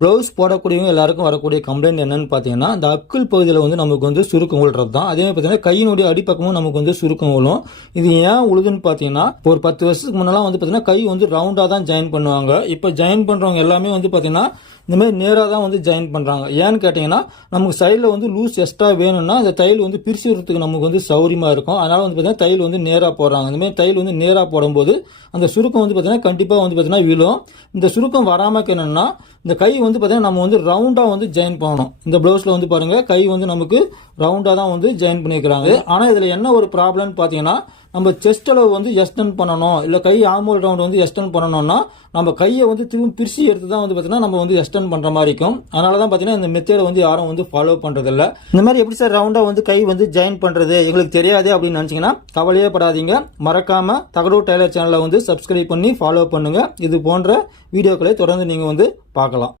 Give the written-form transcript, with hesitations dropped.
Blouse போடக்கூடியவங்க எல்லாருக்கும் வரக்கூடிய complaint என்னன்னு பார்த்தீங்கன்னா, இந்த அக்குள் பகுதியில் வந்து நமக்கு வந்து சுருக்கம் விழுறது தான். அதே மாதிரி பார்த்தீங்கன்னா கையினுடைய அடிப்பக்கமும் நமக்கு வந்து சுருக்கம் விழும். இது ஏன் உழுதுன்னு பார்த்தீங்கன்னா, ஒரு 10 வருஷத்துக்கு முன்னெல்லாம் வந்து பார்த்தீங்கன்னா கை வந்து ரவுண்டாக தான் ஜாயின் பண்ணுவாங்க. இப்போ ஜாயின் பண்ணுறவங்க எல்லாமே வந்து பார்த்தீங்கன்னா இந்த மாதிரி நேராக தான் வந்து ஜாயின் பண்ணுறாங்க. ஏன்னு கேட்டிங்கன்னா, நமக்கு சைடில் வந்து லூஸ் எக்ஸ்ட்ரா வேணும்னா அந்த தையல் வந்து பிரிச்சு விடுறதுக்கு நமக்கு வந்து சௌரியமாக இருக்கும். அதனால் வந்து பார்த்தீங்கன்னா தையல் வந்து நேராக போடுறாங்க. இந்த மாதிரி தையல் வந்து நேராக போடும்போது அந்த சுருக்கம் வந்து பார்த்தீங்கன்னா கண்டிப்பாக வந்து பார்த்தீங்கன்னா விழும். இந்த சுருக்கம் வராமல் என்னன்னா, இந்த கை வந்து பார்த்தீங்கன்னா நம்ம வந்து ரவுண்டாக வந்து ஜாயின் பண்ணணும். இந்த ப்ளவுஸில் வந்து பாருங்கள் கை வந்து நமக்கு ரவுண்டாக தான் வந்து ஜாயின் பண்ணியிருக்கிறாங்க. ஆனால் இதில் என்ன ஒரு ப்ராப்ளம்னு பார்த்தீங்கன்னா, நம்ம செஸ்ட் அளவு வந்து எக்ஸ்டெண்ட் பண்ணணும், இல்லை கை ஆர்மோல் ரவுண்ட் வந்து எக்ஸ்டெண்ட் பண்ணணும்னா நம்ம கையை வந்து திரும்ப பிரிச்சு எடுத்து தான் வந்து பார்த்தீங்கன்னா நம்ம வந்து எக்ஸ்டெண்ட் பண்ணுற மாதிரி இருக்கும். அதனால தான் பார்த்தீங்கன்னா இந்த மெத்தேடை வந்து யாரும் வந்து ஃபாலோ பண்ணுறதில்ல. இந்த மாதிரி எப்படி சார் ரவுண்டாக வந்து கை வந்து ஜாயின் பண்ணுறது எங்களுக்கு தெரியாது அப்படின்னு நினச்சிங்கன்னா கவலையே படாதீங்க. மறக்காமல் தகடு டெய்லர் சேனலை வந்து சப்ஸ்கிரைப் பண்ணி ஃபாலோ பண்ணுங்கள். இது போன்ற வீடியோக்களை தொடர்ந்து நீங்கள் வந்து பார்க்கலாம்.